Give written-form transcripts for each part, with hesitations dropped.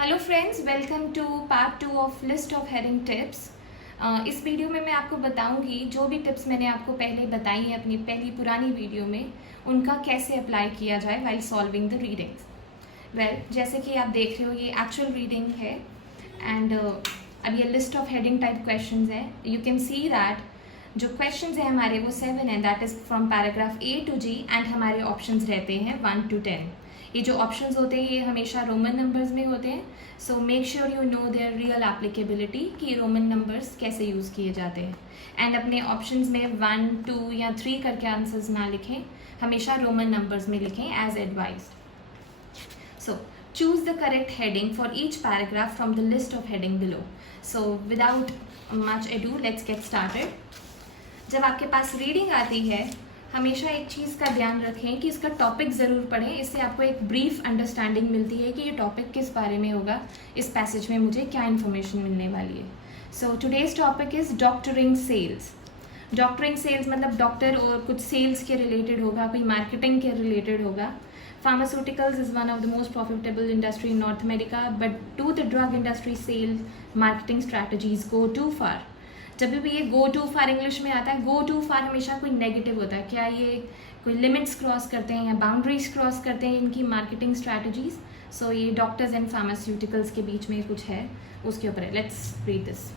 Hello friends, welcome to part 2 of list of heading tips. इस video में मैं आपको बताऊंगी जो भी टिप्स मैंने आपको पहले बताई हैं अपनी पहली पुरानी वीडियो में, उनका कैसे अप्लाई किया जाए वाइल सॉल्विंग द रीडिंग्स। जैसे कि आप देख रहे हो ये एक्चुअल रीडिंग है एंड अब ये list of heading type questions है। यू कैन सी दैट जो क्वेश्चंस हैं हमारे वो 7 हैं, that is from paragraph A to G and हमारे ऑप्शंस रहते हैं 1 to 10। ये जो ऑप्शंस होते हैं ये हमेशा रोमन नंबर्स में होते हैं, so make sure you know there real applicability कि रोमन नंबर्स कैसे यूज़ किए जाते हैं। एंड अपने ऑप्शंस में 1, 2 या 3 करके आंसर्स ना लिखें, हमेशा रोमन नंबर्स में लिखें as advised. So choose the correct heading for each paragraph from the list of heading below. So without much ado, let's get started. जब आपके पास रीडिंग आती है हमेशा एक चीज़ का ध्यान रखें कि इसका टॉपिक ज़रूर पढ़ें, इससे आपको एक ब्रीफ अंडरस्टैंडिंग मिलती है कि ये टॉपिक किस बारे में होगा, इस पैसेज में मुझे क्या इन्फॉर्मेशन मिलने वाली है। So today's topic is doctoring sales. Doctoring sales मतलब डॉक्टर और कुछ सेल्स के रिलेटेड होगा, कोई मार्केटिंग के रिलेटेड होगा। Pharmaceuticals is one of the most profitable industry in North America, but do the drug industry sales marketing strategies go too far? जब भी ये गो टू फार इंग्लिश में आता है, गो टू फार हमेशा कोई नेगेटिव होता है। क्या ये कोई लिमिट्स क्रॉस करते हैं या बाउंड्रीज क्रॉस करते हैं इनकी मार्केटिंग स्ट्रैटेजीज? सो ये डॉक्टर्स एंड फार्मास्यूटिकल्स के बीच में कुछ है, उसके ऊपर है। Let's read this.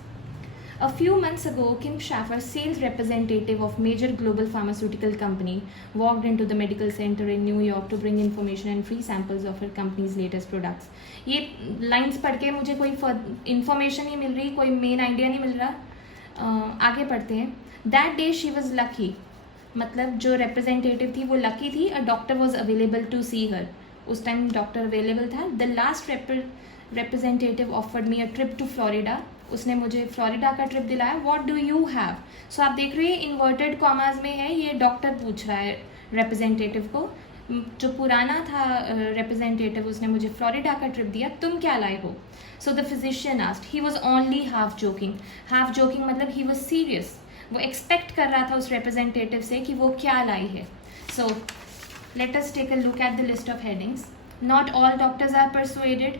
A few months ago, Kim Schaffer, sales representative of major global pharmaceutical company, walked into the medical center in New York to bring information and free samples of her company's latest products. ये lines पढ़ के मुझे कोई information नहीं मिल रही, कोई main idea नहीं मिल रहा। आगे पढ़ते हैं। That day she was lucky, मतलब जो रिप्रेजेंटेटिव थी वो लकी थी। A doctor was available to see her. उस टाइम डॉक्टर अवेलेबल था। The last representative offered me a trip to Florida. उसने मुझे फ्लोरिडा का ट्रिप दिलाया। What do you have? So आप देख रहे हैं इन्वर्टेड कॉमास में है, ये डॉक्टर पूछ रहा है रिप्रेजेंटेटिव को। जो पुराना था रिप्रेजेंटेटिव उसने मुझे फ्लोरिडा का ट्रिप दिया, तुम क्या लाए हो? So the physician asked, he was only half joking. Half joking मतलब ही वॉज सीरियस, वो एक्सपेक्ट कर रहा था उस रिप्रेजेंटेटिव से कि वो क्या लाई है। So let us take a look at the list of headings. Not all doctors are persuaded.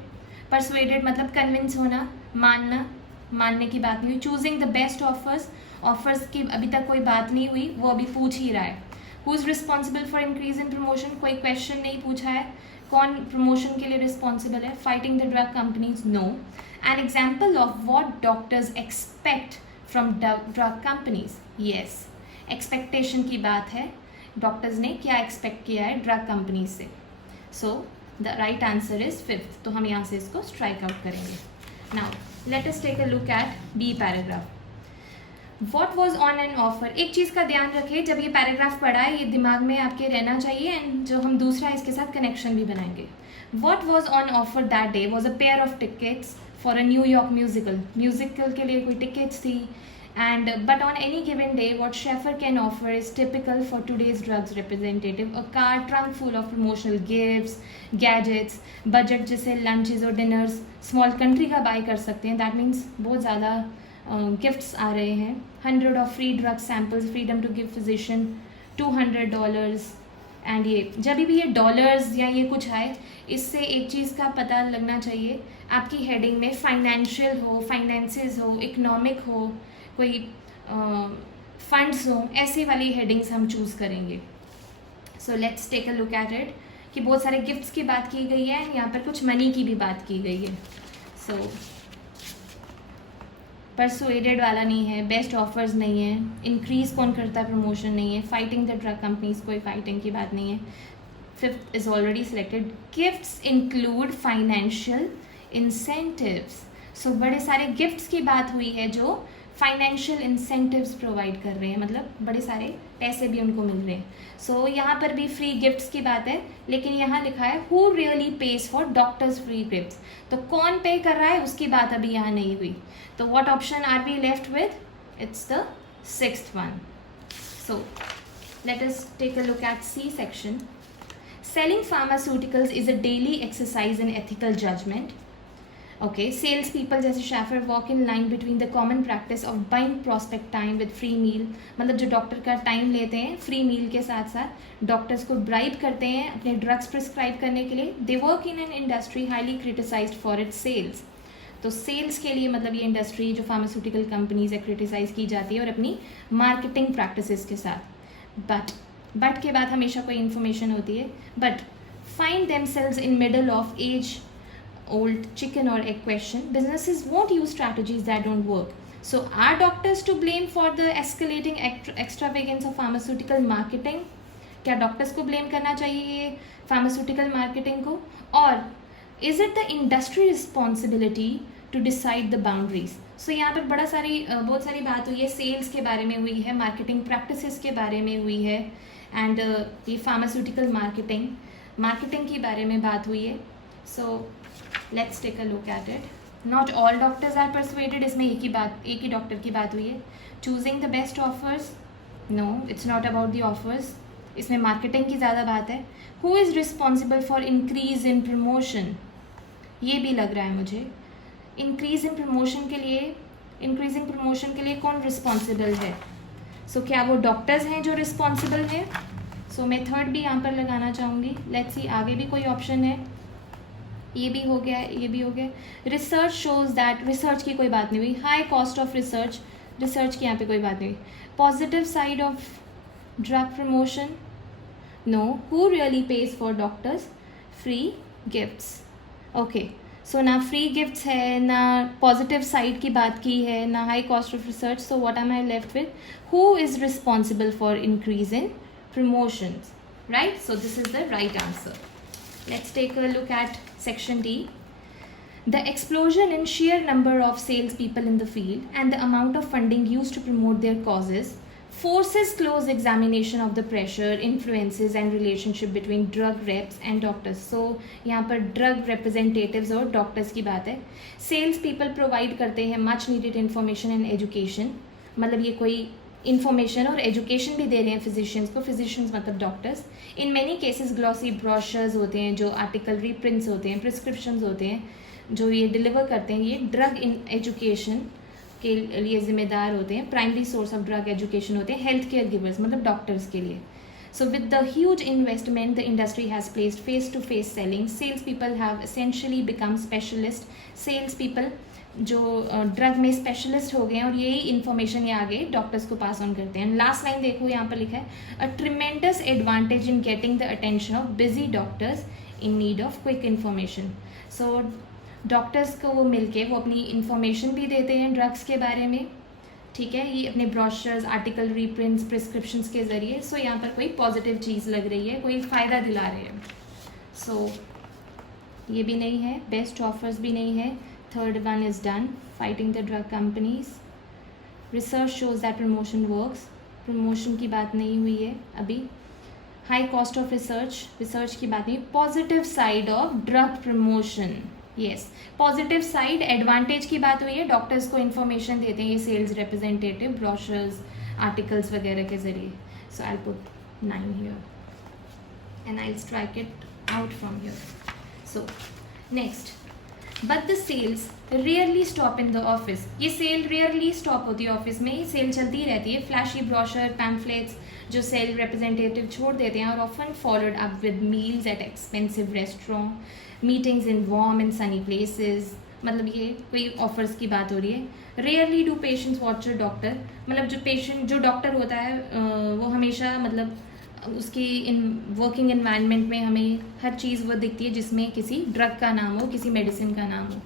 Persuaded मतलब कन्विंस होना, मानने की बात नहीं हुई। Choosing the best offers, offers की अभी तक कोई बात नहीं हुई, वो अभी पूछ ही रहा है। Who is responsible for increase in promotion, कोई क्वेश्चन नहीं पूछा है, कौन प्रमोशन के लिए रिस्पॉन्सिबल है? Fighting the drug companies, no. An example of what doctors expect from drug companies, yes. Expectation की बात है, डॉक्टर्स ने क्या एक्सपेक्ट किया है ड्रग कंपनीज से। So the right answer is 5th, तो हम यहाँ से इसको स्ट्राइक आउट करेंगे। Now let us take a look at B paragraph. What was on an offer? एक चीज़ का ध्यान रखें, जब ये पैराग्राफ पढ़ा है ये दिमाग में आपके रहना चाहिए एंड जो हम दूसरा इसके साथ कनेक्शन भी बनाएंगे। What was on offer that day was a pair of tickets for a New York musical. Musical के लिए कोई टिकट्स थी and but on any given day what Schaffer can offer is typical for today's drugs representative. A car trunk full of promotional gifts, gadgets, budget जिसे lunches और dinners small country का buy कर सकते हैं, that means बहुत ज़्यादा gifts आ रहे हैं। 100 of free drug samples, freedom to give physician, $200 and ये जब भी ये डॉलर्स या ये कुछ आए, इससे एक चीज़ का पता लगना चाहिए, आपकी हेडिंग में फाइनेंशियल हो, फाइनेंसेस हो, इकोनॉमिक हो, कोई फंड्स हो, ऐसी वाली हेडिंग्स हम चूज़ करेंगे। So let's take a look at it कि बहुत सारे गिफ्ट्स की बात की गई है, यहाँ पर कुछ मनी की भी बात की गई है। सो परसुएडेड वाला नहीं है, बेस्ट ऑफर्स नहीं है, इंक्रीज कौन करता है प्रमोशन नहीं है, फाइटिंग द ड्रग कंपनीज कोई फाइटिंग की बात नहीं है। 5th is already selected. Gifts include financial incentives. So बड़े सारे गिफ्ट्स की बात हुई है जो फाइनेंशियल इंसेंटिव्स प्रोवाइड कर रहे हैं, मतलब बड़े सारे पैसे भी उनको मिल रहे हैं। सो यहाँ पर भी फ्री गिफ्ट्स की बात है, लेकिन यहाँ लिखा है who really pays for doctors free gifts, तो कौन पे कर रहा है उसकी बात अभी यहाँ नहीं हुई। तो what option are we left with? It's the 6th one. So let us take a look at C section. Selling pharmaceuticals is a daily exercise in ethical judgment. Okay, sales people जैसे Schaefer walk in line between the common practice of buying prospect time with free meal, मतलब जो doctor का time लेते हैं free मील के साथ साथ doctors को ब्राइब करते हैं अपने ड्रग्स प्रिस्क्राइब करने के लिए. They work in an industry highly criticised for its sales. तो सेल्स के लिए मतलब ये इंडस्ट्री जो फार्मास्यूटिकल कंपनीज है क्रिटिसाइज की जाती है और अपनी मार्केटिंग प्रैक्टिसेस के साथ. बट के बाद हमेशा कोई इन्फॉर्मेशन होती है. But find themselves in middle of age old chicken or egg question. Businesses won't use strategies that don't work. So are doctors to blame for the escalating extravagance of pharmaceutical marketing? क्या doctors को blame करना चाहिए ये pharmaceutical marketing को, और is it the industry responsibility to decide the boundaries? So यहाँ पर बहुत सारी बात हुई है, सेल्स के बारे में हुई है, मार्केटिंग प्रैक्टिसेस के बारे में हुई है, एंड ये फार्मास्यूटिकल मार्केटिंग के बारे में बात हुई है. So let's take a look at it. Not all doctors are persuaded. इसमें एक ही डॉक्टर की बात हुई है. Choosing the best offers, no it's not about the offers. इसमें मार्केटिंग की ज़्यादा बात है. Who is responsible for increase in promotion? ये भी लग रहा है मुझे. इंक्रीजिंग प्रमोशन के लिए कौन रिस्पॉन्सिबल है? सो क्या वो डॉक्टर्स हैं जो रिस्पॉन्सिबल है? सो मैं थर्ड भी यहाँ पर लगाना चाहूँगी. लेट्स सी आगे भी कोई ऑप्शन है. ये भी हो गया. रिसर्च शोज दैट, रिसर्च की कोई बात नहीं हुई. हाई कॉस्ट ऑफ रिसर्च की यहाँ पे कोई बात नहीं हुई. Positive side of drug promotion, no. Who really pays for doctors? Free gifts. Okay, so ना फ्री गिफ्ट्स है, ना पॉजिटिव साइड की बात की है, ना high cost of research. So what am I left with? Who is responsible for increase in promotions? Right, so this is the right answer. Let's take a look at section D. The explosion in sheer number of salespeople in the field and the amount of funding used to promote their causes forces close examination of the pressure, influences and relationship between drug reps and doctors. So यहाँ पर drug representatives और doctors की बात है. Sales people provide करते हैं much needed information and education. मतलब ये कोई इन्फॉर्मेशन और एजुकेशन भी दे रहे हैं फिजिशियंस को. फिजिशियंस मतलब doctors. In many cases glossy brochures होते हैं, जो आर्टिकल रीप्रिंट्स होते हैं, प्रिस्क्रिप्शंस होते हैं, जो ये डिलीवर करते हैं. ये ड्रग इन एजुकेशन के लिए जिम्मेदार होते हैं. Primary source of drug education होते हैं हेल्थ केयर गिवर्स, मतलब डॉक्टर्स के लिए. So with the huge investment the industry has placed face-to-face selling, sales people have essentially become specialists. Sales people जो ड्रग में स्पेशलिस्ट हो गए हैं और यही इन्फॉर्मेशन ये आगे डॉक्टर्स को पास ऑन करते हैं. लास्ट लाइन देखो, यहाँ पर लिखा है a tremendous advantage in getting the attention of busy doctors in need of quick information. So doctors को वो मिलके वो अपनी इन्फॉर्मेशन भी देते हैं ड्रग्स के बारे में. ठीक है, ये अपने ब्रोशर्स, आर्टिकल रीप्रिंट्स, प्रिस्क्रिप्शंस के ज़रिए. सो यहाँ पर कोई पॉजिटिव चीज़ लग रही है, कोई फ़ायदा दिला रहे हैं. सो ये भी नहीं है, बेस्ट ऑफर्स भी नहीं है. Third one is done. Fighting the drug companies. Research shows that promotion works. Promotion की बात नहीं हुई है अभी. High cost of research की बात नहीं. Positive side of drug promotion. Yes, positive side advantage की बात हुई है. डॉक्टर्स को information देते हैं ये sales representative, brochures, articles वगैरह के ज़रिए. So I'll put 9 here and I'll strike it out from here. So next. But the sales rarely stop in the office. ये सेल रेयरली स्टॉप होती है ऑफिस में, ये सेल चलती ही रहती है. फ्लैशी ब्रोशर, पैम्फलेट्स जो सेल रिप्रेजेंटेटिव छोड़ देते हैं, और often followed up with meals at expensive restaurant, meetings in warm and sunny places. मतलब ये कोई ऑफर्स की बात हो रही है. Rarely do patients watch a doctor, मतलब जो डॉक्टर होता है वो हमेशा मतलब उसकी वर्किंग एनवायरनमेंट में हमें हर चीज़ वो दिखती है जिसमें किसी ड्रग का नाम हो, किसी मेडिसिन का नाम हो.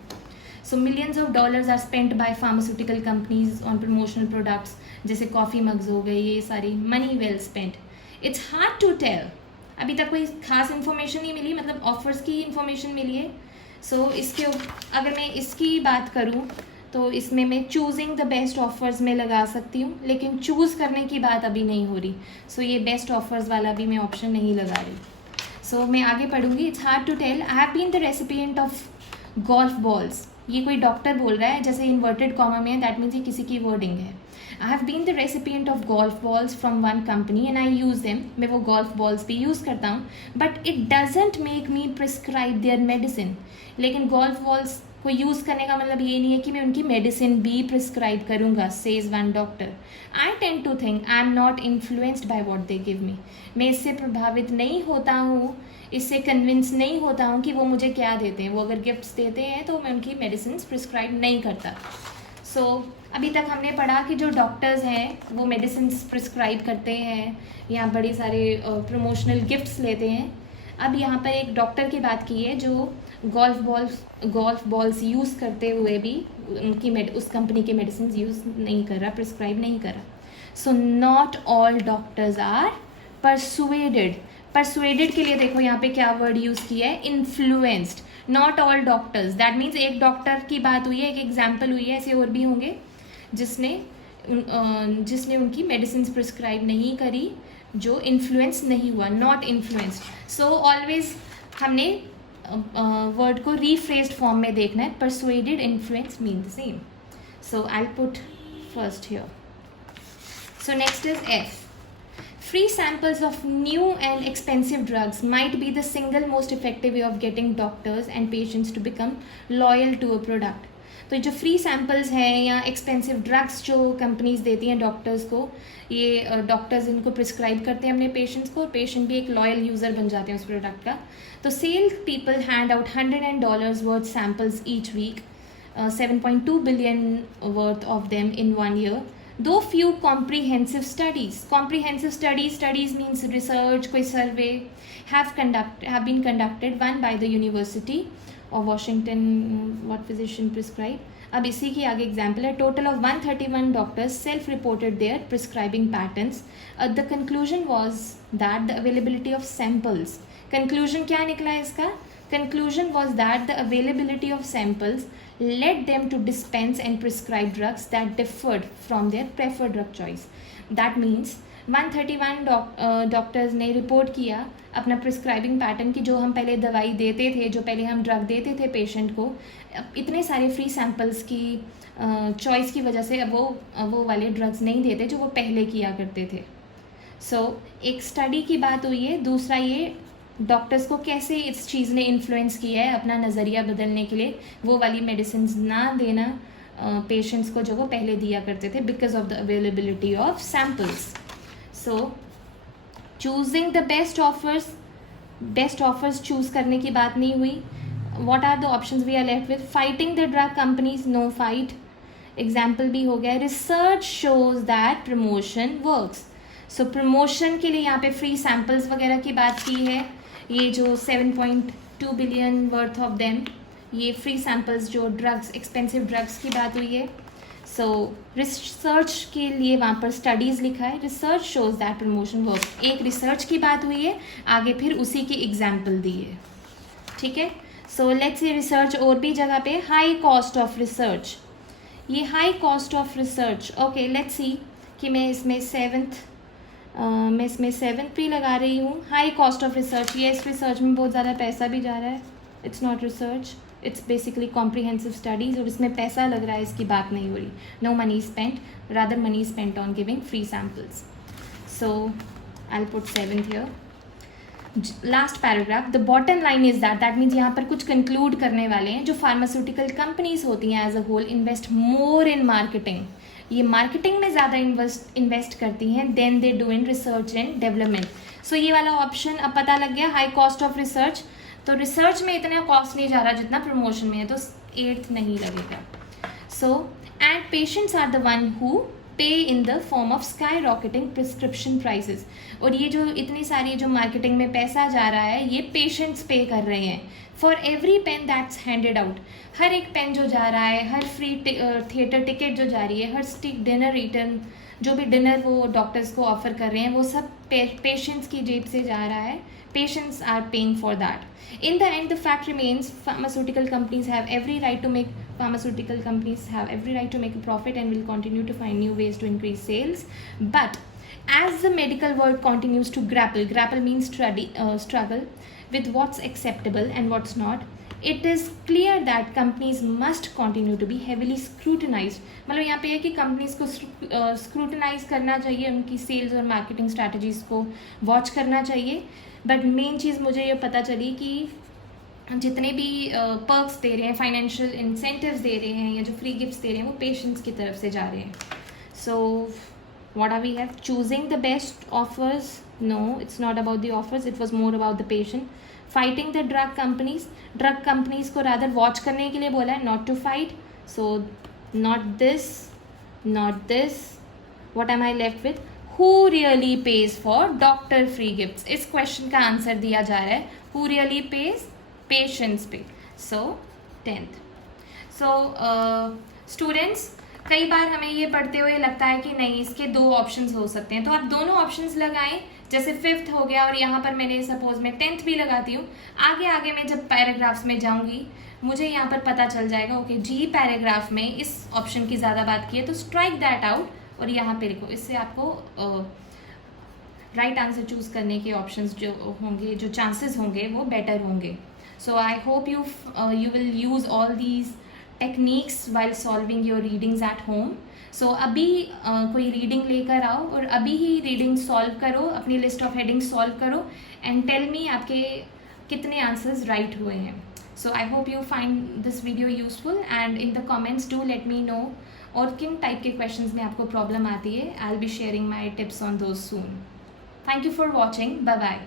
So millions of dollars are spent by pharmaceutical companies on promotional products, जैसे कॉफ़ी मग्स हो गए, ये सारी money well spent. It's hard to tell. अभी तक कोई खास इन्फॉर्मेशन नहीं मिली, मतलब ऑफर्स की इन्फॉर्मेशन मिली है. सो इसके अगर मैं इसकी बात करूँ तो इसमें मैं चूजिंग द बेस्ट ऑफर्स में लगा सकती हूँ, लेकिन चूज़ करने की बात अभी नहीं हो रही. सो ये बेस्ट ऑफर्स वाला भी मैं ऑप्शन नहीं लगा रही. सो मैं आगे पढ़ूंगी. It's hard to tell. I have been the recipient of golf balls. ये कोई डॉक्टर बोल रहा है, जैसे इन्वर्टेड कॉमा में है, दैट मीन्स ये किसी की वर्डिंग है. I have been the recipient of golf balls from one company and I use them. मैं वो गोल्फ बॉल्स भी यूज़ करता हूँ, but it doesn't make me prescribe their medicine. लेकिन गोल्फ बॉल्स को यूज़ करने का मतलब ये नहीं है कि मैं उनकी मेडिसिन भी प्रिस्क्राइब करूँगा, says one doctor. I tend to think I am not influenced by what they give me. मैं इससे प्रभावित नहीं होता हूँ, इससे कन्विंस नहीं होता हूँ कि वो मुझे क्या देते हैं। वो अगर गिफ्ट्स देते हैं तो मैं उनकी मेडिसिन प्रिस्क्राइब नहीं करता। सो अभी तक हमने पढ़ा कि जो डॉक्टर्स हैं वो मेडिसिन प्रिस्क्राइब करते हैं या बड़े सारे प्रमोशनल गिफ्ट्स लेते हैं। अब यहाँ पर एक डॉक्टर की बात की है जो गोल्फ बॉल्स यूज़ करते हुए भी उनकी उस कंपनी के मेडिसिन यूज़ नहीं कर रहा, प्रिस्क्राइब नहीं कर रहा। So not all doctors are persuaded. Persuaded के लिए देखो यहाँ पे क्या वर्ड यूज़ किया है, influenced. Not all doctors, that means एक डॉक्टर की बात हुई है, एक एग्जाम्पल हुई है, ऐसे और भी होंगे जिसने उनकी मेडिसिन प्रिस्क्राइब नहीं करी, जो इन्फ्लुएंस नहीं हुआ, नॉट इन्फ्लुएंस्ड। सो ऑलवेज हमने वर्ड को रीफ्रेज्ड फॉर्म में देखना है। Persuaded, influence mean the same. So I will put first here. So next is F. Free samples of new and expensive drugs might be the single most effective way of getting doctors and patients to become loyal to a product. तो जो free samples हैं या expensive drugs जो companies देती हैं doctors को, ये doctors इनको प्रिस्क्राइब करते हैं अपने पेशेंट्स को, और पेशेंट भी एक लॉयल यूज़र बन जाते हैं उस प्रोडक्ट का। तो sale people hand out $100 worth samples each week, 7.2 billion worth of them in 1 year. Though few comprehensive studies means research, कोई survey have been conducted, one by the University of Washington, what physician prescribe. अब इसी की आगे example है। Total of 131 doctors self reported their prescribing patterns. The conclusion was that the availability of samples, conclusion क्या निकला है इसका, conclusion was that the availability of samples led them to dispense and prescribe drugs that differed from their preferred drug choice. That means 131 doctors ने report किया अपना prescribing pattern की, जो हम पहले दवाई देते थे, जो पहले हम ड्रग देते थे पेशेंट को, इतने सारे फ्री सैम्पल्स की चॉइस की वजह से अब वो वाले ड्रग्स नहीं देते जो वो पहले किया करते थे। सो एक स्टडी की बात हुई है। दूसरा ये डॉक्टर्स को कैसे इस चीज़ ने इन्फ्लुएंस किया है अपना नज़रिया बदलने के लिए, वो वाली मेडिसिन ना देना पेशेंट्स को जो वो पहले दिया करते थे, because of the availability of samples. So choosing the best offers choose करने की बात नहीं हुई। What are the options we are left with, fighting the drug companies, no fight, example भी हो गया। Research shows that promotion works. So promotion के लिए यहाँ पे फ्री सैम्पल्स वगैरह की बात की है। ये जो 7.2 बिलियन वर्थ ऑफ देम, ये फ्री सैम्पल्स जो ड्रग्स, एक्सपेंसिव ड्रग्स की बात हुई है। सो रिसर्च के लिए वहाँ पर स्टडीज़ लिखा है, research shows that promotion work. एक रिसर्च की बात हुई है, आगे फिर उसी की एग्जाम्पल दी है, ठीक है। सो लेट्स से रिसर्च और भी जगह पे, हाई कॉस्ट ऑफ रिसर्च, ये high cost of research, okay let's see कि मैं इसमें सेवन्थ भी लगा रही हूँ। हाई कॉस्ट ऑफ रिसर्च, ये इस रिसर्च में बहुत ज़्यादा पैसा भी जा रहा है, it's not research, it's basically comprehensive studies, और इसमें पैसा लग रहा है, इसकी बात नहीं हो रही। No money spent, rather money spent on giving free samples. So I will put 7th here. Last paragraph, the bottom line is that means यहाँ पर कुछ कंक्लूड करने वाले हैं। जो फार्मास्यूटिकल कंपनीज होती हैं as a whole invest more in marketing, ये मार्केटिंग में ज़्यादा इन्वेस्ट करती हैं than they do in research and development. So ये वाला ऑप्शन अब पता लग गया, हाई कॉस्ट ऑफ रिसर्च। तो रिसर्च में इतना कॉस्ट नहीं जा रहा जितना प्रमोशन में है, तो 8th नहीं लगेगा। So and patients are the one who pay in the form of skyrocketing prescription prices. और ये जो इतनी सारी जो मार्केटिंग में पैसा जा रहा है, ये पेशेंट्स पे कर रहे हैं। For every pen that's handed out, हर एक पेन जो जा रहा है, हर फ्री थिएटर टिकट जो जा रही है, हर स्टिक डिनर रिटर्न, जो भी डिनर वो डॉक्टर्स को ऑफर कर रहे हैं, वो सब पेशेंट्स की जेब से जा रहा है। Patients are paying for that. In the end, the fact remains, pharmaceutical companies have every right to make a profit and will continue to find new ways to increase sales. But as the medical world continues to grapple means struggle with what's acceptable and what's not, it is clear that companies must continue to be heavily scrutinized. मतलब यहाँ पे है कि companies को scrutinise करना चाहिए, उनकी sales और मार्केटिंग स्ट्रैटेजीज को वॉच करना चाहिए। बट मेन चीज़ मुझे ये पता चली कि जितने भी पर्क्स दे रहे हैं, फाइनेंशियल इंसेंटिव्स दे रहे हैं या जो फ्री गिफ्ट्स दे रहे हैं, वो पेशेंट्स की तरफ से जा रहे हैं. सो what are we have? Choosing the best offers? No, it's not about the offers, it was more about the patient. Fighting the drug companies को rather watch करने के लिए बोला है, not to fight. So not this. What am I left with? Who really pays for doctor free gifts? इस question का answer दिया जा रहा है, who really pays? Patients pay. So 10th. So students, कई बार हमें ये पढ़ते हुए लगता है कि नहीं, इसके 2 ऑप्शंस हो सकते हैं, तो आप दोनों ऑप्शंस लगाएं. जैसे 5th हो गया और यहाँ पर मैंने सपोज मैं 10th भी लगाती हूँ. आगे मैं जब पैराग्राफ्स में जाऊँगी मुझे यहाँ पर पता चल जाएगा, ओके जी पैराग्राफ में इस ऑप्शन की ज़्यादा बात की है, तो स्ट्राइक दैट आउट और यहाँ पे लिखो. इससे आपको राइट आंसर चूज़ करने के ऑप्शंस जो होंगे, जो चांसेस होंगे, वो बेटर होंगे. So I hope you will use all these techniques while solving your readings at home. So अभी कोई रीडिंग लेकर आओ और अभी ही रीडिंग सॉल्व करो, अपनी लिस्ट ऑफ हेडिंग सॉल्व करो एंड टेल मी आपके कितने आंसर्स राइट हुए हैं. So I hope you find this video useful and in the comments do let me know और किन टाइप के क्वेश्चंस में आपको प्रॉब्लम आती है. I will be sharing my tips on those soon. Thank you for watching. Bye bye.